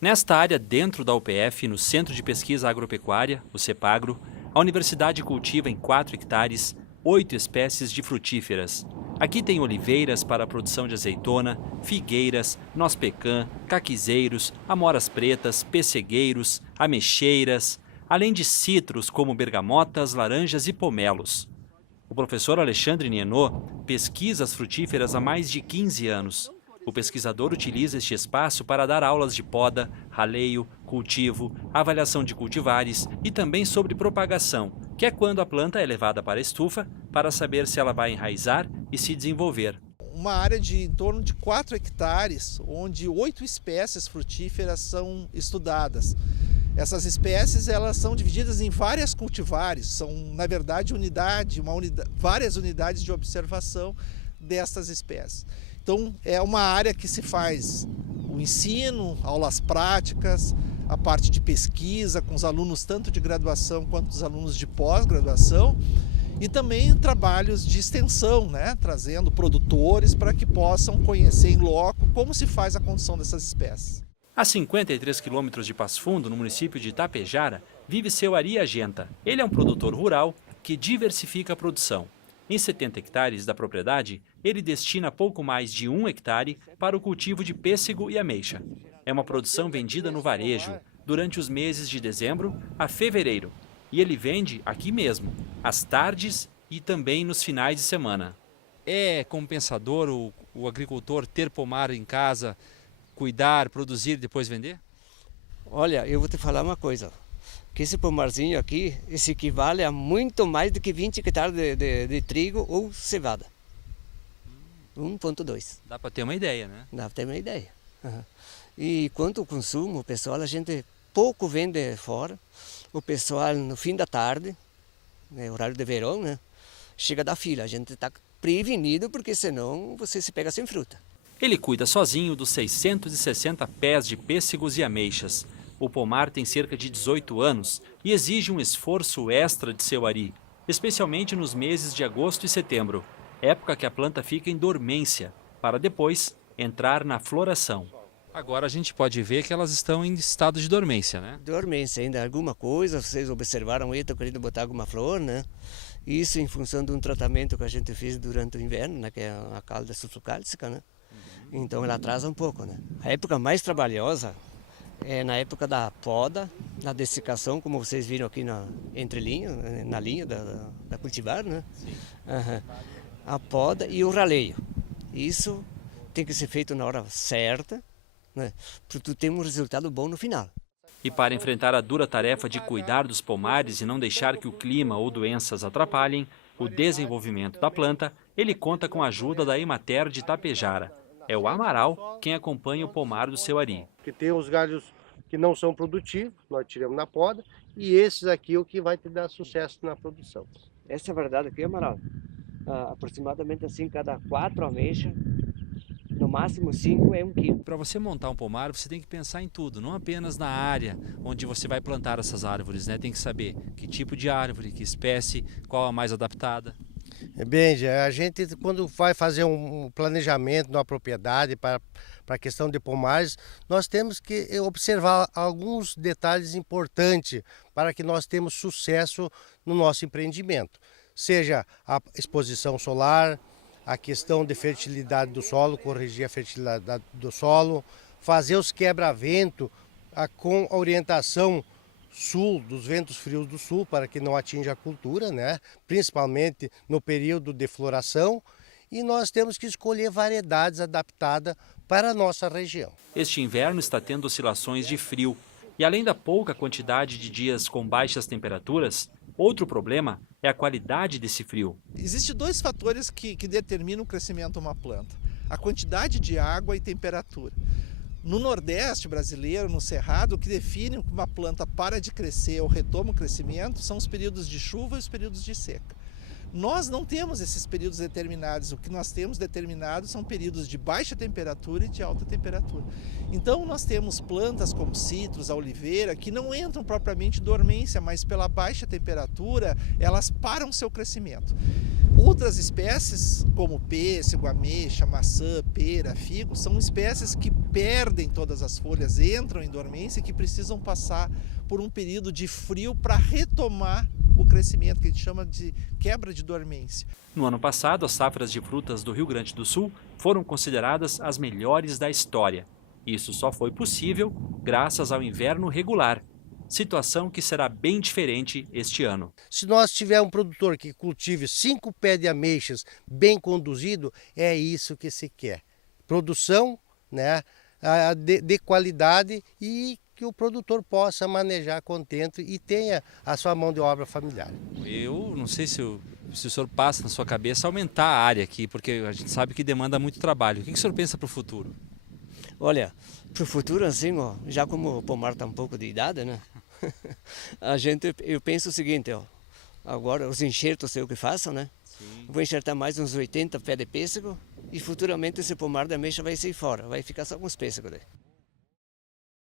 Nesta área dentro da UPF, no Centro de Pesquisa Agropecuária, o CEPAGRO, a universidade cultiva em 4 hectares 8 espécies de frutíferas. Aqui tem oliveiras para a produção de azeitona, figueiras, noz-pecan, caquizeiros, amoras pretas, pessegueiros, ameixeiras, além de citros como bergamotas, laranjas e pomelos. O professor Alexandre Nienot pesquisa as frutíferas há mais de 15 anos. O pesquisador utiliza este espaço para dar aulas de poda, raleio, cultivo, avaliação de cultivares e também sobre propagação, que é quando a planta é levada para a estufa para saber se ela vai enraizar e se desenvolver. Uma área de em torno de 4 hectares, onde 8 espécies frutíferas são estudadas. Essas espécies elas são divididas em várias cultivares, são na verdade várias unidades de observação destas espécies. Então é uma área que se faz o ensino, aulas práticas, a parte de pesquisa com os alunos tanto de graduação quanto os alunos de pós-graduação e também trabalhos de extensão, trazendo produtores para que possam conhecer em loco como se faz a condução dessas espécies. A 53 quilômetros de Passo Fundo, no município de Itapejara, vive seu Ari Agenta. Ele é um produtor rural que diversifica a produção. Em 70 hectares da propriedade, ele destina pouco mais de 1 hectare para o cultivo de pêssego e ameixa. É uma produção vendida no varejo durante os meses de dezembro a fevereiro. E ele vende aqui mesmo, às tardes e também nos finais de semana. É compensador o agricultor ter pomar em casa, cuidar, produzir e depois vender? Olha, eu vou te falar uma coisa. Que esse pomarzinho aqui, esse equivale a muito mais do que 20 hectares de trigo ou cevada. 1,2. Dá para ter uma ideia, né? Dá para ter uma ideia. Uhum. E quanto ao consumo, pessoal, a gente pouco vende fora. O pessoal no fim da tarde, horário de verão, chega da fila. A gente está prevenido porque senão você se pega sem fruta. Ele cuida sozinho dos 660 pés de pêssegos e ameixas. O pomar tem cerca de 18 anos e exige um esforço extra de seu Ari, especialmente nos meses de agosto e setembro, época que a planta fica em dormência, para depois entrar na floração. Agora a gente pode ver que elas estão em estado de dormência, né? Dormência ainda, alguma coisa, vocês observaram aí, estão querendo botar alguma flor, Isso em função de um tratamento que a gente fez durante o inverno, que é a calda sulfocálcica, Então ela atrasa um pouco, A época mais trabalhosa é na época da poda, na dessecação, como vocês viram aqui na linha da cultivar, Sim. Uhum. A poda e o raleio. Isso tem que ser feito na hora certa, para tu ter um resultado bom no final. E para enfrentar a dura tarefa de cuidar dos pomares e não deixar que o clima ou doenças atrapalhem o desenvolvimento da planta, ele conta com a ajuda da Emater de Itapejara. É o Amaral quem acompanha o pomar do seu Ari. Que tem os galhos que não são produtivos, nós tiramos na poda, e esses aqui é o que vai te dar sucesso na produção. Essa variedade aqui, Amaral, aproximadamente assim, cada 4 ameixas, no máximo 5 é 1 quilo. Para você montar um pomar, você tem que pensar em tudo, não apenas na área onde você vai plantar essas árvores, Tem que saber que tipo de árvore, que espécie, qual a mais adaptada. Bem, a gente quando vai fazer um planejamento numa propriedade para a questão de pomares, nós temos que observar alguns detalhes importantes para que nós tenhamos sucesso no nosso empreendimento. Seja a exposição solar, a questão de fertilidade do solo, corrigir a fertilidade do solo, fazer os quebra-vento com a orientação sul, dos ventos frios do sul, para que não atinja a cultura, principalmente no período de floração, e nós temos que escolher variedades adaptadas para a nossa região. Este inverno está tendo oscilações de frio, e além da pouca quantidade de dias com baixas temperaturas, outro problema é a qualidade desse frio. Existem 2 fatores que determinam o crescimento de uma planta: a quantidade de água e temperatura. No Nordeste brasileiro, no Cerrado, o que define que uma planta para de crescer ou retoma o crescimento são os períodos de chuva e os períodos de seca. Nós não temos esses períodos determinados, o que nós temos determinado são períodos de baixa temperatura e de alta temperatura. Então nós temos plantas como citros, a oliveira, que não entram propriamente em dormência, mas pela baixa temperatura elas param seu crescimento. Outras espécies, como pêssego, ameixa, maçã, pera, figo, são espécies que perdem todas as folhas, entram em dormência e que precisam passar por um período de frio para retomar o crescimento, que a gente chama de quebra de dormência. No ano passado, as safras de frutas do Rio Grande do Sul foram consideradas as melhores da história. Isso só foi possível graças ao inverno regular, situação que será bem diferente este ano. Se nós tivermos um produtor que cultive 5 pés de ameixas bem conduzido, é isso que se quer. Produção, né, de qualidade e que o produtor possa manejar contente e tenha a sua mão de obra familiar. Eu não sei se o senhor passa na sua cabeça aumentar a área aqui, porque a gente sabe que demanda muito trabalho. O que o senhor pensa para o futuro? Olha, para o futuro assim, ó, já como o pomar está um pouco de idade, né? Eu penso o seguinte, ó, agora os enxertos eu que faço, né? Sim. Vou enxertar mais uns 80 pés de pêssego e futuramente esse pomar de ameixa vai sair fora, vai ficar só com os pêssegos daí.